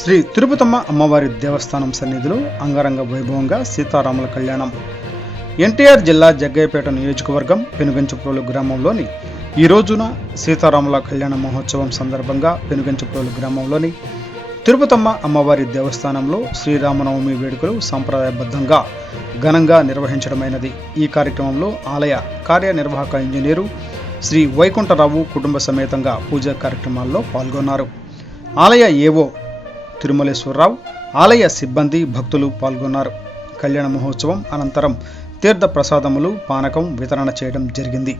శ్రీ తిరుపతమ్మ అమ్మవారి దేవస్థానం సన్నిధిలో అంగరంగ వైభవంగా సీతారాముల కళ్యాణం. ఎన్టీఆర్ జిల్లా జగ్గయ్యపేట నియోజకవర్గం పెనుగంచిప్రోలు గ్రామంలోని ఈ రోజున సీతారాముల కళ్యాణ మహోత్సవం సందర్భంగా పెనుగంచిప్రోలు గ్రామంలోని తిరుపతమ్మ అమ్మవారి దేవస్థానంలో శ్రీరామనవమి వేడుకలు సంప్రదాయబద్ధంగా ఘనంగా నిర్వహించడమైనది. ఈ కార్యక్రమంలో ఆలయ కార్యనిర్వాహక ఇంజనీరు శ్రీ వైకుంఠరావు కుటుంబ సమేతంగా పూజా కార్యక్రమాల్లో పాల్గొన్నారు. ఆలయ ఏవో తిరుమలేశ్వరరావు, ఆలయ సిబ్బంది, భక్తులు పాల్గొన్నారు. కళ్యాణ మహోత్సవం అనంతరం తీర్థ ప్రసాదములు, పానకం వితరణ చేయడం జరిగింది.